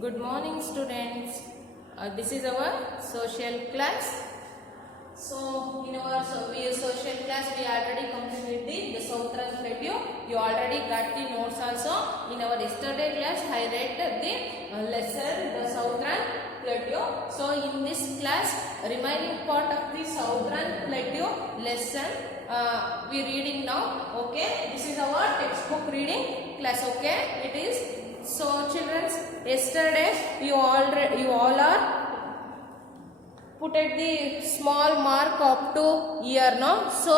Good morning, students. This is our social class. So, in our social class, we already completed the Southern Plateau. You already got the notes also. In our yesterday class, I read the lesson, the Southern Plateau. So, in this class, remaining part of the Southern Plateau lesson, we reading now. Okay, this is our textbook reading class. Okay, it is. So, children, yesterday you all are put at the small mark up to year, no? So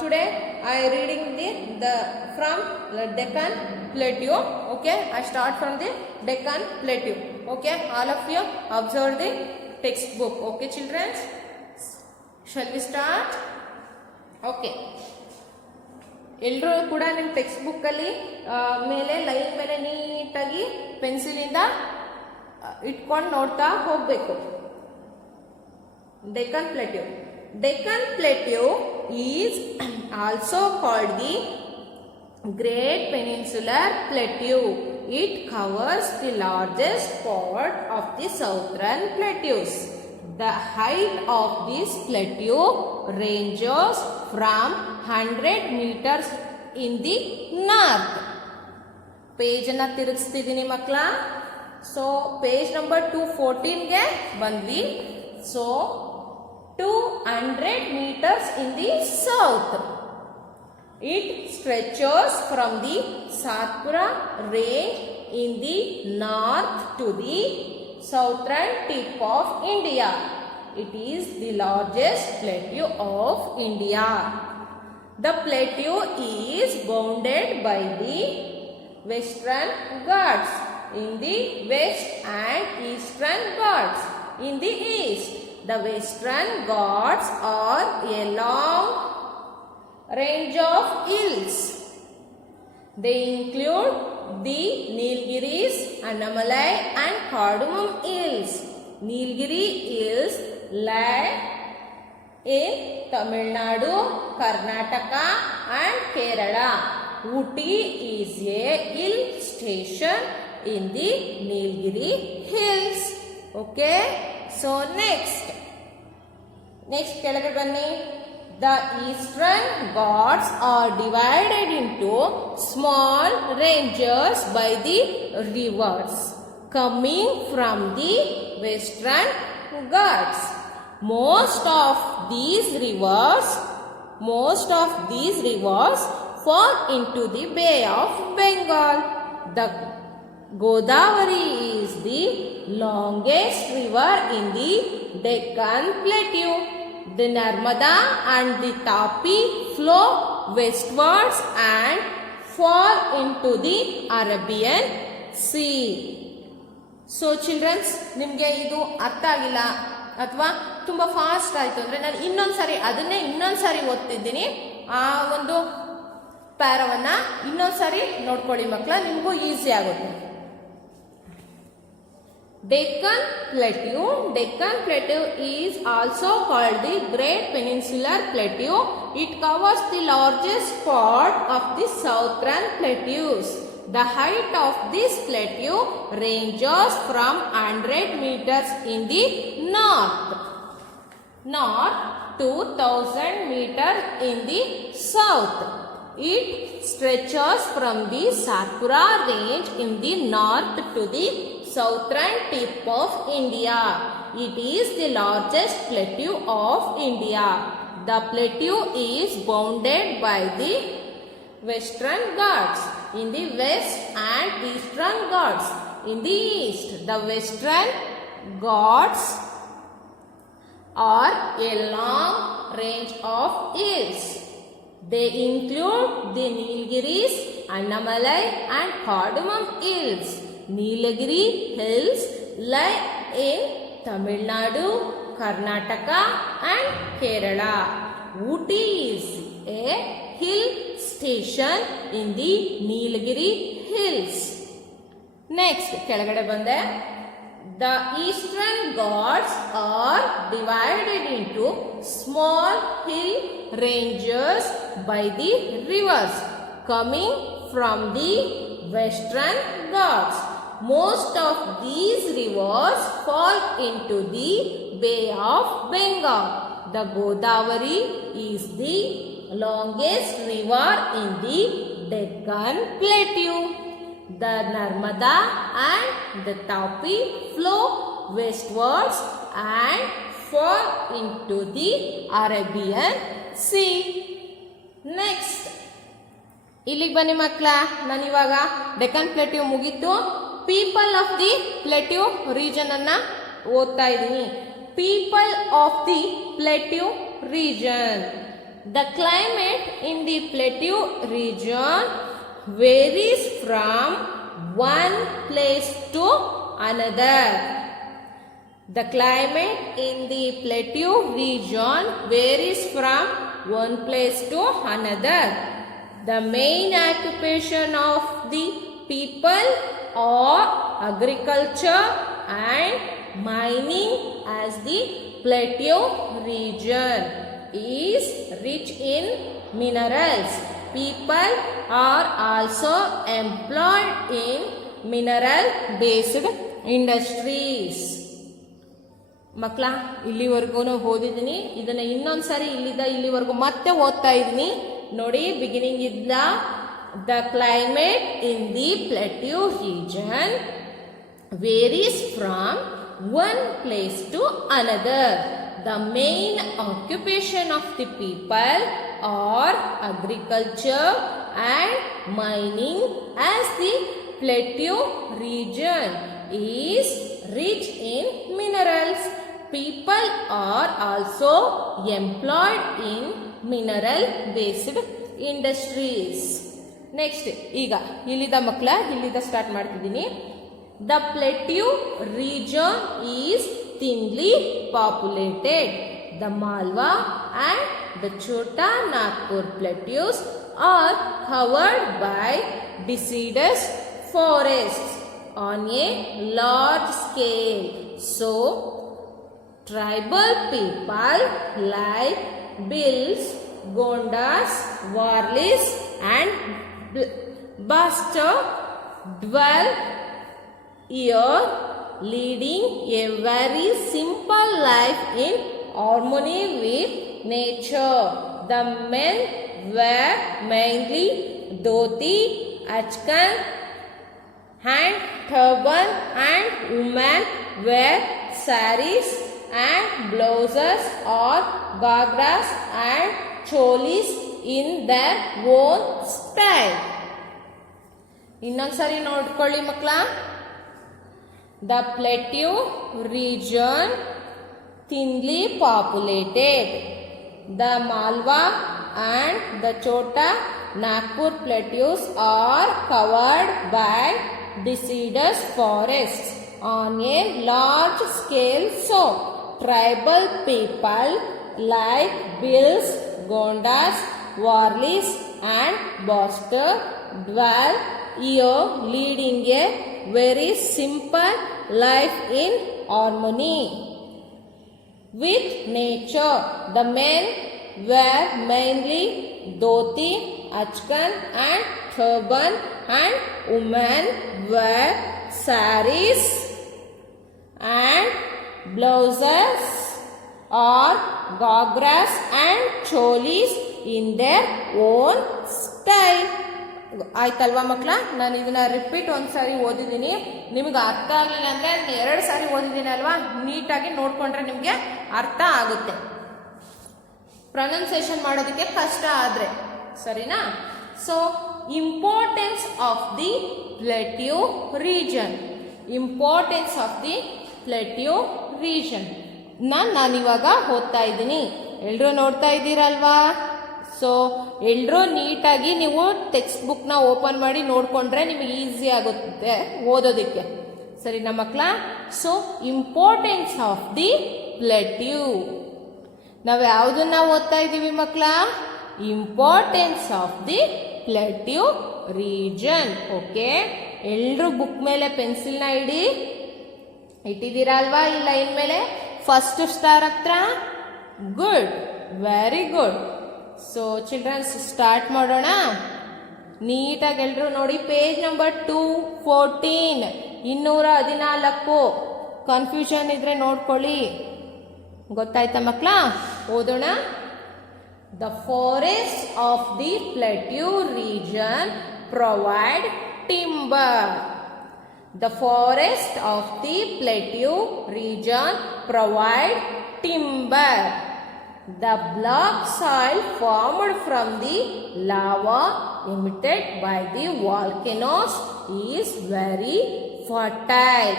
today I reading the from Deccan Plateau. Okay, I start from the Deccan Plateau. Okay, all of you observe the textbook. Okay, children, shall we start? Okay. ಎಲ್ಲರೂ ಕೂಡ ನಿಮ್ಮ text book ಅಲ್ಲಿ ಮೇಲೆ line ಮೇಲೆ ನೀಟಾಗಿ pencil ಇಂದ ಇಟ್ಕೊಂಡು ನೋಡ್ತಾ ಹೋಗಬೇಕು. Deccan Plateau. Deccan Plateau is also called the Great Peninsular Plateau. It covers the largest part of the southern plateaus. The height of this plateau ranges from 100 meters in the north. Page na ತಿರುಗಿಸ್ತಿದ್ದೀನಿ ಮಕ್ಕಳ. So page number 214 ಗೆ ಬಂದ್ವಿ. So 200 meters in the south. It stretches from the Satpura range in the north to the southern tip of India. It is the largest plateau of India. The plateau is bounded by the Western Ghats in the west and Eastern Ghats in the east. The Western Ghats are a long range of hills. They include the Nilgiris, Annamalai and Cardamom hills. Nilgiri hills lie in Tamil Nadu, Karnataka and Kerala. Ooty is a hill station in the Nilgiri hills. Okay, so next ಕೆಳಗಡೆ ಬನ್ನಿ. The eastern Ghats are divided into small ranges by the rivers coming from the western Ghats. Most of these rivers fall into the Bay of Bengal. The Godavari is the longest river in the Deccan Plateau. The Narmada and the Tapi flow westwards and fall into the Arabian Sea. So children, ನಿಮಗೆ ಇದು ಅರ್ಥ ಆಗಿಲ್ಲ ಅಥವಾ ತುಂಬಾ fast ಆಯಿತು ಅಂದರೆ ನಾನು ಇನ್ನೊಂದ್ಸರಿ ಓದ್ತಿದ್ದೀನಿ. ಆ ಒಂದು ಪ್ಯಾರವನ್ನ ಇನ್ನೊಂದ್ಸರಿ ನೋಡ್ಕೊಳ್ಳಿ ಮಕ್ಕಳ, ನಿಮಗೂ ಈಸಿ ಆಗುತ್ತೆ. Deccan Plateau is also called the Great Peninsular Plateau. It covers the largest part of the southern plateaus. The height of this plateau ranges from 100 meters in the north to 1000 meters in the south. It stretches from the Satpura range in the north to the southern tip of India. It is the largest plateau of India. The plateau is bounded by the Western Ghats in the west and Eastern Ghats in the east. The Western Ghats are a long range of hills. They include the Nilgiris, Annamalai and Cardamom hills. Nilgiri hills lie in Tamil Nadu, Karnataka and Kerala. Ooty is a hill station in the Nilgiri hills. Next, ಕೆಳಗಡೆ ಬಂದೆ. The eastern Ghats are divided into small hill ranges by the rivers coming from the Western Ghats. most of these rivers fall into the Bay of Bengal. The Godavari is the longest river in the Deccan Plateau. The Narmada and the Tapi flow westwards and fall into the Arabian Sea. Next, ಇಲ್ಲಿಗೆ ಬನ್ನಿ ಮಕ್ಕಳ, ನಾನಿವಾಗ Deccan plateau ಮುಗೀತು. People of the plateau region ಅನ್ನ ಓದ್ತಾ ಇದ್ದೀನಿ. People of the plateau region. The climate in the Plateau region varies from one place to another. The climate in the Plateau region varies from one place to another. The main occupation of the people are agriculture and mining, as the Plateau region is rich in minerals. People are also employed in mineral based industries. ಮಕ್ಕಳ, ಇಲ್ಲಿವರೆಗೂ ಓದಿದ್ದೀನಿ. ಇದನ್ನ ಇನ್ನೊಂದ್ಸರಿ ಇಲ್ಲಿವರೆಗೂ ಮತ್ತೆ ಓದ್ತಾ ಇದ್ದೀನಿ ನೋಡಿ. ಬಿಗಿನಿಂಗ್ ಇದ್ದ the climate in the plateau region varies from one place to another. The main occupation of the people are agriculture and mining, as the Plateau region is rich in minerals. People are also employed in mineral based industries. Next, ಈಗ ಇಲ್ಲಿದ ಮಕ್ಕಳ, ಇಲ್ಲಿದ start ಮಾಡ್ತಿದ್ದೀನಿ. The Plateau region is thinly populated. The Malwa and the Chota Nagpur plateaus are covered by deciduous forests on a large scale. So, tribal people like Bills, Gondas, Warlis and Basta dwell here, leading a very simple life in harmony with nature. The men wear mainly dhoti, achkan and turban, and women wear saris and blouses or gagras and cholis in their own style. ಇನ್ನೊಂದ್ಸರಿ ನೋಡ್ಕೊಳ್ಳಿ ಮಕ್ಕಳ. The Plateau region thinly populated. The Malwa and the Chota Nagpur plateaus are covered by deciduous forests on a large scale. So, tribal people like Bills, Gondas, Warlis and Basta dwell here, leading a very simple life in harmony with nature. The men wear mainly dhoti, achkan and turban, and women wear saris and blouses or gagras and cholis in their own style. ಆಯ್ತಲ್ವಾ ಮಕ್ಕಳ? ನಾನು ಇದನ್ನ repeat ಒಂದ್ಸಾರಿ ಓದಿದ್ದೀನಿ. ನಿಮ್ಗೆ ಅರ್ಥ ಆಗಲಿಲ್ಲ ಅಂದ್ರೆ 2 ಸಾರಿ ಓದಿದ್ದೀನಿ ಅಲ್ವಾ? ನೀಟಾಗಿ ನೋಡ್ಕೊಂಡ್ರೆ ನಿಮ್ಗೆ ಅರ್ಥ ಆಗುತ್ತೆ. ಪ್ರೊನೌನ್ಸಿಯೇಷನ್ ಮಾಡೋದಕ್ಕೆ ಕಷ್ಟ ಆದ್ರೆ ಸರಿನಾ? So, importance of the plateau region. Importance of the plateau region ನಾನಿವಾಗ ಓದ್ತಾ ಇದ್ದೀನಿ. ಎಲ್ರೂ ನೋಡ್ತಾ ಇದ್ದೀರಲ್ವಾ? ಸೊ, ಎಲ್ಲರೂ ನೀಟಾಗಿ ನೀವು ಟೆಕ್ಸ್ಟ್ ಬುಕ್ನ ಓಪನ್ ಮಾಡಿ ನೋಡ್ಕೊಂಡ್ರೆ ನಿಮಗೆ ಈಸಿ ಆಗುತ್ತೆ ಓದೋದಕ್ಕೆ. ಸರಿನಾ ಮಕ್ಕಳ? So, importance of the plateau. ನಾವು ಯಾವುದನ್ನ ಓದ್ತಾ ಇದ್ದೀವಿ ಮಕ್ಕಳ? Importance of the plateau region. Okay, ಎಲ್ಲರೂ ಬುಕ್ ಮೇಲೆ ಪೆನ್ಸಿಲ್ನ ಇಟ್ಟಿದ್ದೀರಾ ಅಲ್ವಾ? ಈ ಲೈನ್ ಮೇಲೆ ಫಸ್ಟ್ ಸ್ಟಾರ್ ಹತ್ರ. Good, very good. So childrens, start ಮಾಡೋಣ. ನೀಟಾಗಿ ಎಲ್ಲರೂ ನೋಡಿ ಪೇಜ್ ನಂಬರ್ 214 214. ಕನ್ಫ್ಯೂಷನ್ ಇದ್ರೆ ನೋಡ್ಕೊಳ್ಳಿ. ಗೊತ್ತಾಯ್ತಾ ಮಕ್ಕಳ? ಓದೋಣ. The forests of the plateau region provide timber. The forests of the plateau region provide timber. The black soil formed from the lava emitted by the volcanoes is very fertile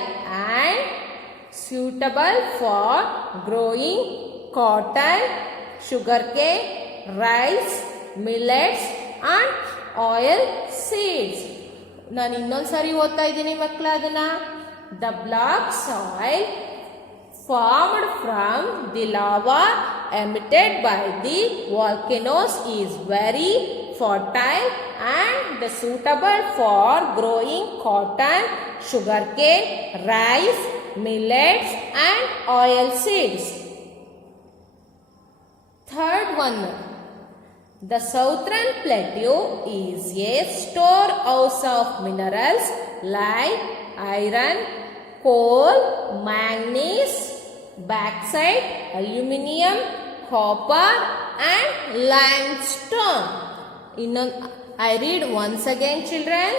and suitable for growing cotton, sugarcane, rice, millets and oil seeds. ನಾನು ಇನ್ನೊಂದು ಸಾರಿ ಓದ್ತಾ ಇದ್ದೀನಿ ಮಕ್ಕಳ ಅದನ್ನ. The black soil formed from the lava emitted by the volcanoes is very fertile and suitable for growing cotton, sugarcane, rice, millets and oil seeds. Third one. The southern plateau is a storehouse of minerals like iron, coal, manganese, bauxite, aluminium, copper and limestone. I read once again, children.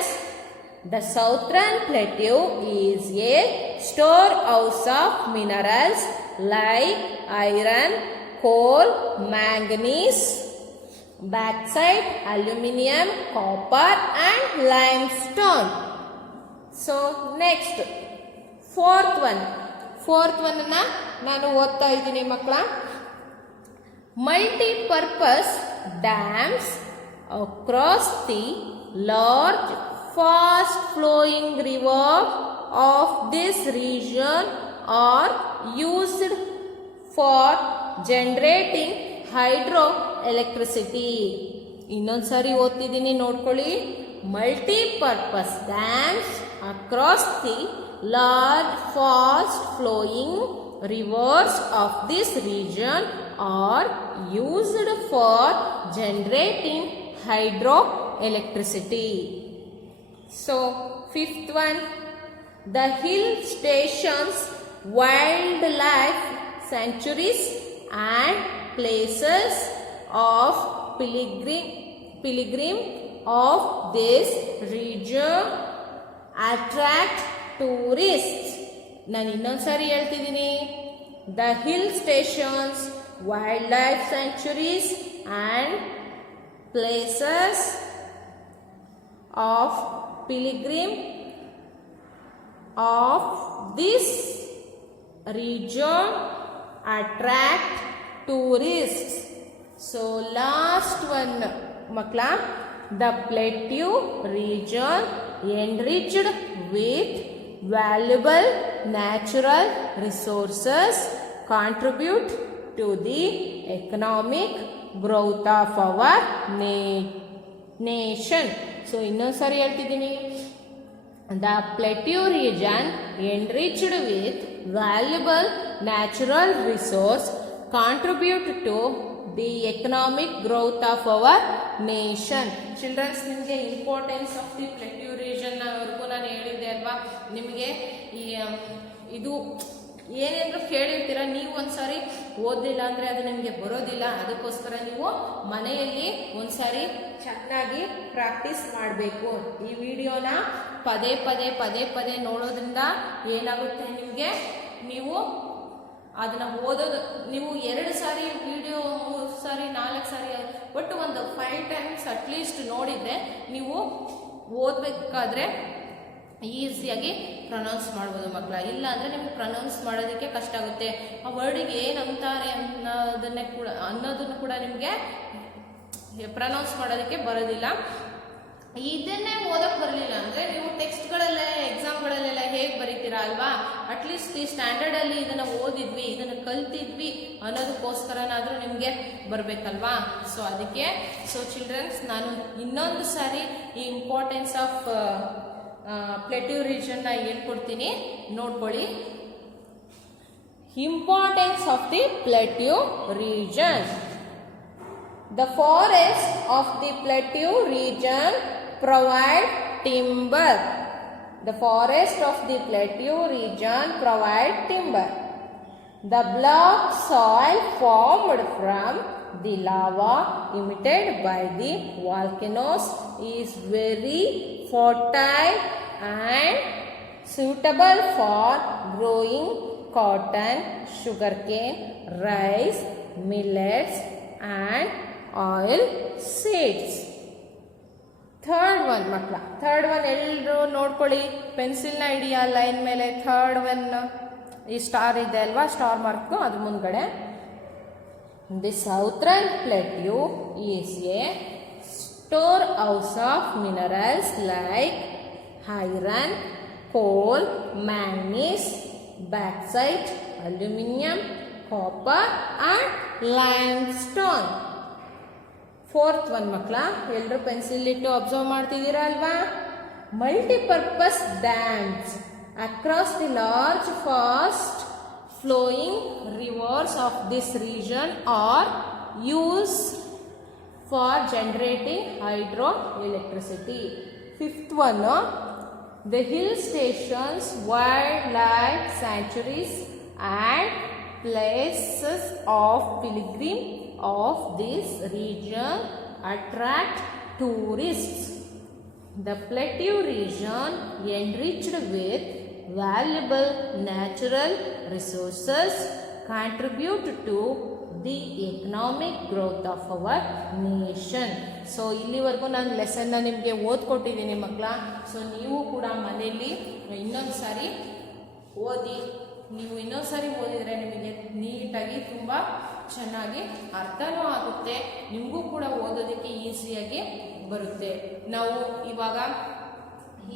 The southern plateau is a storehouse of minerals like iron, coal, manganese, bauxite, aluminium, copper and limestone. So next, fourth one ನಾನು ಓದ್ತಾ ಇದ್ದೀನಿ ಮಕ್ಕಳ. Multi-purpose dams across the large fast flowing rivers of this region are used for generating hydroelectricity. ಇನ್ನೊಂದ್ಸರಿ ಓದ್ತಿದ್ದೀನಿ ನೋಡ್ಕೊಳ್ಳಿ. Multi-purpose dams across the large fast flowing rivers of this region are used for generating hydroelectricity. So fifth one, the hill stations, wildlife sanctuaries and places of pilgrim of this region attract tourists. ನಾನು ಇನ್ನೊಂದ್ಸರಿ ಹೇಳ್ತಿದ್ದೀನಿ. The hill stations, wildlife sanctuaries and places of pilgrim of this region attract tourists. So last one makla, the plateau region enriched with valuable natural resources contribute to the economic growth of our nation. So ಇನ್ನೊಂದು ಸಾರಿ ಹೇಳ್ತಿದ್ದೀನಿ. The plateau region enriched with valuable natural resource contribute to the economic growth of our nation. Childrens, ನಿಮಗೆ importance of the plateau region ವರೆಗೂ ನಾನು ಹೇಳಿದ್ದೆ ಅಲ್ವಾ. ನಿಮಗೆ ಇದು ಏನೇನಾದರೂ ಕೇಳಿರ್ತೀರ, ನೀವು ಒಂದ್ಸಾರಿ ಓದಲಿಲ್ಲ ಅಂದರೆ ಅದು ನಿಮಗೆ ಬರೋದಿಲ್ಲ. ಅದಕ್ಕೋಸ್ಕರ ನೀವು ಮನೆಯಲ್ಲಿ ಒಂದ್ಸಾರಿ ಚೆನ್ನಾಗಿ ಪ್ರಾಕ್ಟೀಸ್ ಮಾಡಬೇಕು. ಈ ವಿಡಿಯೋನ ಪದೇ ಪದೇ ನೋಡೋದ್ರಿಂದ ಏನಾಗುತ್ತೆ ನಿಮಗೆ, ನೀವು ಅದನ್ನು ಓದೋದು, ನೀವು 2 ಸಾರಿ ವಿಡಿಯೋ 3 ಸಾರಿ 4 ಸಾರಿ ಒಟ್ಟು ಒಂದು 5 ಟೈಮ್ಸ್ ಅಟ್ಲೀಸ್ಟ್ ನೋಡಿದರೆ ನೀವು ಓದಬೇಕಾದ್ರೆ ಈಸಿಯಾಗಿ ಪ್ರೊನೌನ್ಸ್ ಮಾಡ್ಬೋದು ಮಕ್ಕಳ. ಇಲ್ಲ ಅಂದರೆ ನಿಮ್ಗೆ ಪ್ರೊನೌನ್ಸ್ ಮಾಡೋದಕ್ಕೆ ಕಷ್ಟ ಆಗುತ್ತೆ. ಆ ವರ್ಡಿಗೆ ಏನು ಅಂತಾರೆ ಅನ್ನೋದನ್ನು ಕೂಡ ನಿಮಗೆ ಪ್ರೊನೌನ್ಸ್ ಮಾಡೋದಕ್ಕೆ ಬರೋದಿಲ್ಲ. ಇದನ್ನೇ ಓದಕ್ಕೆ ಬರಲಿಲ್ಲ ಅಂದರೆ ನೀವು ಟೆಕ್ಸ್ಟ್ಗಳಲ್ಲೇ ಎಕ್ಸಾಮ್ಗಳಲ್ಲೆಲ್ಲ ಹೇಗೆ ಬರೀತೀರಾ ಅಲ್ವಾ. ಅಟ್ಲೀಸ್ಟ್ ಈ ಸ್ಟ್ಯಾಂಡರ್ಡಲ್ಲಿ ಇದನ್ನು ಓದಿದ್ವಿ, ಇದನ್ನು ಕಲ್ತಿದ್ವಿ ಅನ್ನೋದಕ್ಕೋಸ್ಕರನಾದರೂ ನಿಮಗೆ ಬರಬೇಕಲ್ವಾ. ಸೊ ಅದಕ್ಕೆ ಚಿಲ್ಡ್ರನ್ಸ್, ನಾನು ಇನ್ನೊಂದು ಸಾರಿ ಈ ಇಂಪಾರ್ಟೆನ್ಸ್ ಆಫ್ ಪ್ಲೇಟ್ಯೂ ರೀಜನ್ನ ಹೇಳ್ಕೊಡ್ತೀನಿ, ನೋಡ್ಕೊಳ್ಳಿ. Importance of the plateau region. The forests of the plateau region provide timber. The forest of the plateau region provide timber. The black soil formed from the lava emitted by the volcanoes is very fertile and suitable for growing cotton, sugarcane, rice, millets and oil seeds. Third one ಮಕ್ಕಳ, third one ಎಲ್ಲರೂ ನೋಡ್ಕೊಳ್ಳಿ, ಪೆನ್ಸಿಲ್ನ ಹಿಡಿಯ line ಮೇಲೆ. Third one ಈ star ಇದೆ ಅಲ್ವಾ, star mark ಅದ್ರ ಮುಂದ್ಗಡೆ. The southern plateau is a store house of minerals like iron, coal, manganese, bauxite, aluminium, copper and limestone. Fourth one ಮಕ್ಕಳ, ಎಲ್ಲರೂ ಪೆನ್ಸಿಲ್ ಇಟ್ಟು ಅಬ್ಸರ್ವ್ ಮಾಡ್ತಿದ್ದೀರಾ ಅಲ್ವಾ? Multipurpose dams across the large fast flowing rivers of this region are use for generating hydro electricity. Fifth one, the hill stations, wildlife sanctuaries and places of pilgrim of this region attract tourists. The plateau region, enriched with valuable natural resources, contribute to the economic growth of our nation. So ಇಲ್ಲಿವರೆಗೂ ನಾನು ಲೆಸನ್ನ ನಿಮಗೆ ಓದ್ಕೊಟ್ಟಿದ್ದೀನಿ ಮಕ್ಕಳ. So ನೀವು ಕೂಡ ಮನೆಯಲ್ಲಿ ಇನ್ನೊಂದು ಸಾರಿ ಓದಿ. ನೀವು ಇನ್ನೊಂದು ಸಾರಿ ಓದಿದರೆ ನಿಮಗೆ ನೀಟಾಗಿ ತುಂಬ ಚೆನ್ನಾಗಿ ಅರ್ಥನೂ ಆಗುತ್ತೆ, ನಿಮಗೂ ಕೂಡ ಓದೋದಕ್ಕೆ ಈಸಿಯಾಗಿ ಬರುತ್ತೆ. ನಾವು ಇವಾಗ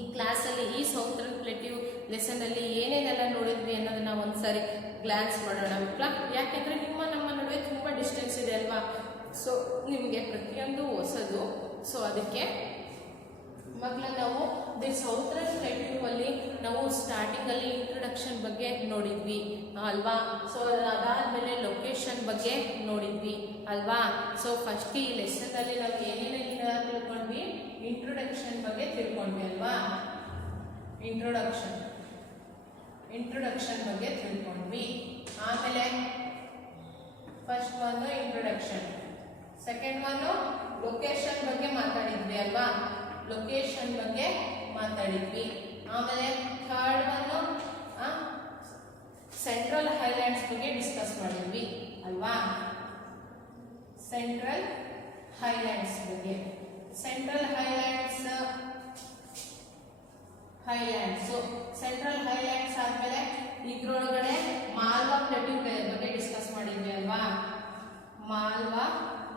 ಈ ಕ್ಲಾಸಲ್ಲಿ ಈ ಸೌತ್ರನ್ ಪ್ಲೇಟ್ಯೂ ಲೆಸನ್ನಲ್ಲಿ ಏನೇನೆಲ್ಲ ನೋಡಿದ್ವಿ ಅನ್ನೋದನ್ನ ಒಂದ್ಸಾರಿ ಗ್ಲಾನ್ಸ್ ಮಾಡೋಣ ಮಕ್ಕಳ. ಯಾಕೆಂದರೆ ನಮ್ಮ ನಡುವೆ ತುಂಬ ಡಿಸ್ಟೆನ್ಸ್ ಇದೆ ಅಲ್ವಾ, ಸೊ ನಿಮಗೆ ಪ್ರತಿಯೊಂದು ಹೊಸದು. ಸೊ ಅದಕ್ಕೆ ಮಕ್ಕಳ ನಾವು ದಿ ಸೌತ್ರನ್ ಪ್ಲೇಟ್ಯೂ ಅಲ್ಲಿ ನಾವು ಸ್ಟಾರ್ಟಿಂಗಲ್ಲಿ ಇಂಟ್ರೊಡಕ್ಷನ್ ಬಗ್ಗೆ ನೋಡಿದ್ವಿ ಅಲ್ವಾ. ಸೊ ಅದಾದಮೇಲೆ ಲೊಕೇಶನ್ ಬಗ್ಗೆ ನೋಡಿದ್ವಿ ಅಲ್ವಾ. ಸೊ ಫಸ್ಟ್ ಈ ಲೆಸನ್ನಲ್ಲಿ ನಾವು ಏನೇನೆಲ್ಲ ತಿಳ್ಕೊಂಡ್ವಿ, ಇಂಟ್ರೊಡಕ್ಷನ್ ಬಗ್ಗೆ ತಿಳ್ಕೊಂಡ್ವಿ ಅಲ್ವಾ. ಇಂಟ್ರೊಡಕ್ಷನ್ ಬಗ್ಗೆ ತಿಳ್ಕೊಂಡ್ವಿ. ಆಮೇಲೆ ಫಸ್ಟ್ ಒಂದು ಇಂಟ್ರೊಡಕ್ಷನ್, ಸೆಕೆಂಡ್ ಒಂದು ಲೊಕೇಶನ್ ಬಗ್ಗೆ ಮಾತಾಡಿದ್ವಿ ಅಲ್ವಾ, ಲೊಕೇಶನ್ ಬಗ್ಗೆ ಮಾತಾಡಿದ್ವಿ. ಆಮೇಲೆ ಥರ್ಡ್ ಒಂದು ಸೆಂಟ್ರಲ್ ಹೈಲ್ಯಾಂಡ್ಸ್ ಬಗ್ಗೆ ಡಿಸ್ಕಸ್ ಮಾಡಿದ್ವಿ ಅಲ್ವಾ. ಸೆಂಟ್ರಲ್ ಹೈಲ್ಯಾಂಡ್ಸ್ ಬಗ್ಗೆ, ಸೆಂಟ್ರಲ್ ಹೈಲ್ಯಾಂಡ್ಸ್ ಆದ್ಮೇಲೆ ಇದ್ರೊಳಗಡೆ ಮಾಲ್ವಾ ಪ್ಲೇಟ್ಯೂ ಬಗ್ಗೆ ಡಿಸ್ಕಸ್ ಮಾಡಿದ್ವಿ ಅಲ್ವಾ. ಮಾಲ್ವಾ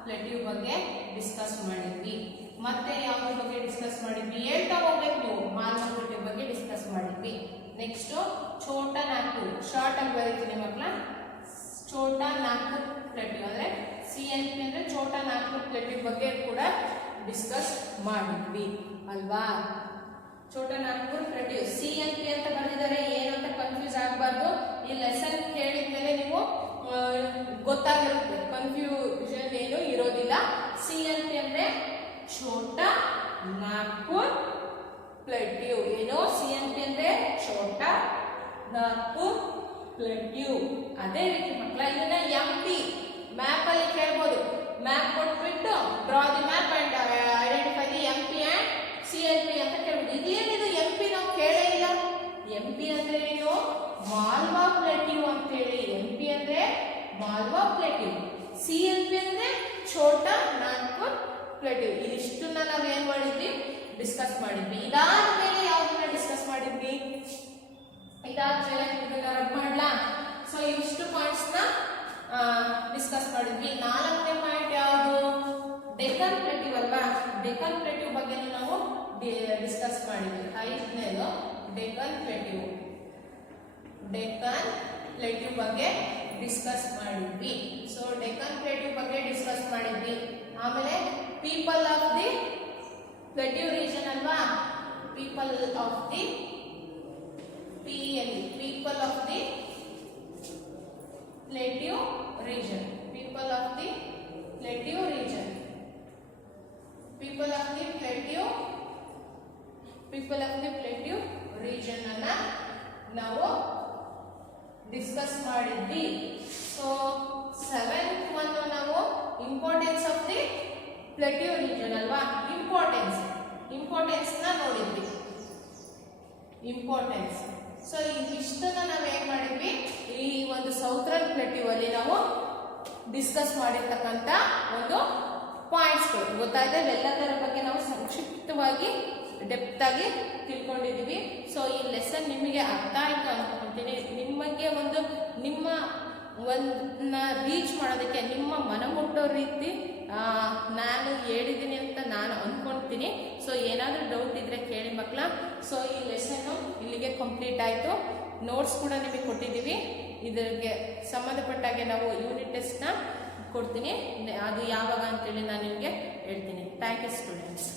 ಪ್ಲೇಟ್ಯೂ ಬಗ್ಗೆ ಡಿಸ್ಕಸ್ ಮಾಡಿದ್ವಿ. ಮತ್ತೆ ಯಾವ್ದ್ರ ಬಗ್ಗೆ ಡಿಸ್ಕಸ್ ಮಾಡಿದ್ವಿ ಹೇಳ್ತಾ ಹೋಗ್ಬೇಕು ನೀವು. ಮಾಲ್ವಾ ಪ್ಲೇಟ್ಯೂ ಬಗ್ಗೆ ಡಿಸ್ಕಸ್ ಮಾಡಿದ್ವಿ. ನೆಕ್ಸ್ಟ್ ಛೋಟಾ ನಾಗ್ಪುರ್, ಶಾರ್ಟ್ ಆಗಿ ಬರೀತೀನಿ ಮಕ್ಕಳ. ಛೋಟಾ ನಾಗ್ಪುರ್ ಪ್ಲೇಟ್ಯೂ ಅಂದ್ರೆ CNP ಅಂದ್ರೆ ಛೋಟಾ ನಾಗ್ಪುರ್ ಪ್ಲೇಟ್ಯೂ ಬಗ್ಗೆ ಕೂಡ ಡಿಸ್ಕಸ್ ಮಾಡಿದ್ವಿ ಅಲ್ವಾ. ಛೋಟಾ ನಾಗ್ಪುರ್ ಪ್ಲೇಟ್ಯೂ CNP ಅಂತ ಬರೆದಿದ್ದಾರೆ, ಏನು ಅಂತ ಕನ್ಫ್ಯೂಸ್ ಆಗಬಾರ್ದು. ಈ ಲೆಸನ್ ಕೇಳಿದ್ಮೇಲೆ ನೀವು ಗೊತ್ತಾಗಿರುತ್ತೆ, ಕನ್ಫ್ಯೂಷನ್ ಏನು ಇರೋದಿಲ್ಲ. CNP ಅಂದ್ರೆ ಛೋಟಾ ನಾಗ್ಪುರ್ ಪ್ಲೇಟ್ಯೂ. ಏನು CNP ಅಂದ್ರೆ ಛೋಟಾ ನಾಗ್ಪುರ್ ಪ್ಲೇಟ್ಯೂ. ಅದೇ ರೀತಿ ಮಕ್ಕಳ ಇದನ್ನ MP ಮ್ಯಾಪ್ ಅಲ್ಲಿ ಕೇಳ್ಬೋದು. ಮ್ಯಾಪ್ ಕೊಟ್ಬಿಟ್ಟು draw the map and identify the MP and CNP ಅಂತ ಕೇಳ್ಬೋದು. ಇದೇನಿದು MP ನಾವು ಕೇಳೇ ಇಲ್ಲ. MP ಅಂದ್ರೆ ಏನು? ಮಾಲ್ವಾ ಪ್ಲೇಟ್ಯೂ ಅಂತ ಹೇಳಿ. MP ಅಂದ್ರೆ ಮಾಲ್ವಾ ಪ್ಲೇಟ್ಯೂ, CNP ಅಂದ್ರೆ ಛೋಟಾ ನಾಗ್ಪುರ್ ಪ್ಲೇಟ್ಯೂ. ಇದಿಷ್ಟನ್ನ ನಾವು ಏನ್ ಮಾಡಿದ್ವಿ, ಡಿಸ್ಕಸ್ ಮಾಡಿದ್ವಿ. ಇದಾದ್ಮೇಲೆ ಯಾವ್ದನ್ನ ಡಿಸ್ಕಸ್ ಮಾಡಿದ್ವಿ, ಇದಾದ್ಮೇಲೆ ಇದನ್ನ ರಬ್ ಮಾಡ್ಲಾ. ಸೊ ಇಷ್ಟು ಪಾಯಿಂಟ್ಸ್ ನ ಡಿಸ್ಕಸ್ ಮಾಡಿದ್ವಿ. 4ನೇ ಪಾಯಿಂಟ್ ಯಾವುದು, ಡೆಕ್ಕನ್ ಪ್ಲೇಟ್ಯೂ ಅಲ್ವಾ. ಡೆಕ್ಕನ್ ಪ್ಲೇಟ್ಯೂ ಬಗ್ಗೆ ನಾವು ಡಿಸ್ಕಸ್ ಮಾಡಿದ್ವಿ. 5ನೇದು ಡೆಕ್ಕನ್ ಪ್ಲೇಟ್ಯೂ ಬಗ್ಗೆ ಡಿಸ್ಕಸ್ ಮಾಡಿದ್ವಿ. ಸೊ ಡೆಕ್ಕನ್ ಪ್ಲೇಟ್ಯೂ ಬಗ್ಗೆ ಡಿಸ್ಕಸ್ ಮಾಡಿದ್ವಿ. ಆಮೇಲೆ people of the plateau region ಅಲ್ವಾ. People of the PLE, people of the plateau region, people of the plateau region, people of the plateau ನಾವು ಡಿಸ್ಕಸ್ ಮಾಡಿದ್ವಿ. ಸೊ 7th one ನಾವು importance of the plateau region ಅಲ್ವಾ, importance ನ ನೋಡಿದ್ವಿ. Importance. So ಇಷ್ಟನ್ನ ನಾವು ಏನ್ ಮಾಡಿದ್ವಿ, ಈ ಒಂದು ಸೌತ್ರನ್ ಪ್ಲೇಟ್ಯೂ ಅಲ್ಲಿ ನಾವು ಡಿಸ್ಕಸ್ ಮಾಡಿರ್ತಕ್ಕಂಥ ಒಂದು ಪಾಯಿಂಟ್ಸ್ಗಳು ಗೊತ್ತಾಯ್ತಾ. ಇವೆಲ್ಲದರ ಬಗ್ಗೆ ನಾವು ಸಂಕ್ಷಿಪ್ತವಾಗಿ ಡೆಪ್ತ್ ಆಗಿ ತಿಳ್ಕೊಂಡಿದ್ದೀವಿ. ಸೊ ಈ ಲೆಸನ್ ನಿಮಗೆ ಅರ್ಥ ಆಯ್ತು ಅನ್ಕೊಂತೀನಿ. ನಿಮಗೆ ನಿಮ್ಮ ರೀಚ್ ಮಾಡೋದಕ್ಕೆ, ನಿಮ್ಮ ಮನ ಮುಟ್ಟೋ ರೀತಿ ನಾನು ಹೇಳಿದ್ದೀನಿ ಅಂತ ನಾನು ಅಂದ್ಕೊಳ್ತೀನಿ. ಸೊ ಏನಾದರೂ ಡೌಟ್ ಇದ್ರೆ ಕೇಳಿ ಮಕ್ಕಳ. ಸೊ ಈ ಲೆಸನ್ನು ಇಲ್ಲಿಗೆ ಕಂಪ್ಲೀಟ್ ಆಯಿತು. ನೋಟ್ಸ್ ಕೂಡ ನಿಮಗೆ ಕೊಟ್ಟಿದ್ದೀವಿ. ಇದಕ್ಕೆ ಸಂಬಂಧಪಟ್ಟಾಗೆ ನಾವು ಯೂನಿಟ್ ಟೆಸ್ಟ್ನ ಕೊಡ್ತೀನಿ. ಅದು ಯಾವಾಗ ಅಂತೇಳಿ ನಾನು ನಿಮಗೆ ಹೇಳ್ತೀನಿ. Thank you students.